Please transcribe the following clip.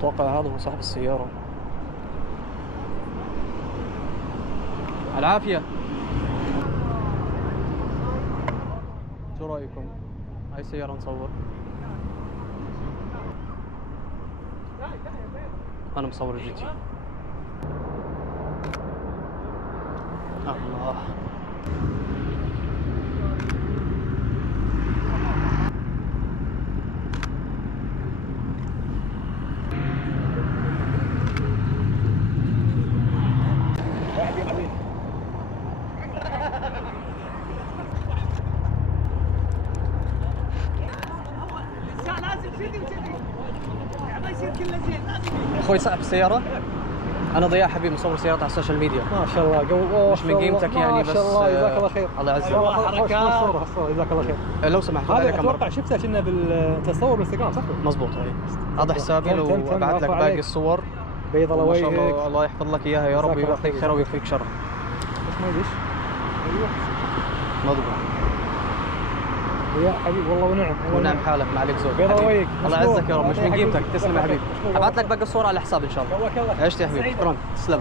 اتوقع هذا هو صاحب السيارة. العافية. شو رأيكم؟ هاي سيارة نصور. أنا مصور الجي تي. الله. اخوي صاحب السيارة، انا ضياء حبيب مصور سيارات على السوشيال ميديا. ما شاء الله مش من قيمتك يعني، بس ما شاء الله جزاك الله خير. الله يعزك. الصورة جزاك الله خير. لو سمحت هذا اتوقع شفتها كنا انت تصور بالانستغرام صح؟ مضبوط. هذا حسابي، لو ابعث لك باقي الصور. بيض الله وجهك. ما شاء الله، الله يحفظ لك اياها يا رب ويعطيك خير ويكفيك شر. اسمه ايش؟ ايوه مضبوط. يا حبيبي والله ونعم ونعم حالك، ما عليك زود. بيض الله وجهك. الله يعزك يا رب، مش من قيمتك. تسلم يا حبيبي. ابعث لك باقي الصور على الحساب ان شاء الله. توكل الله. عشت يا حبيبي، شكرا. تسلم.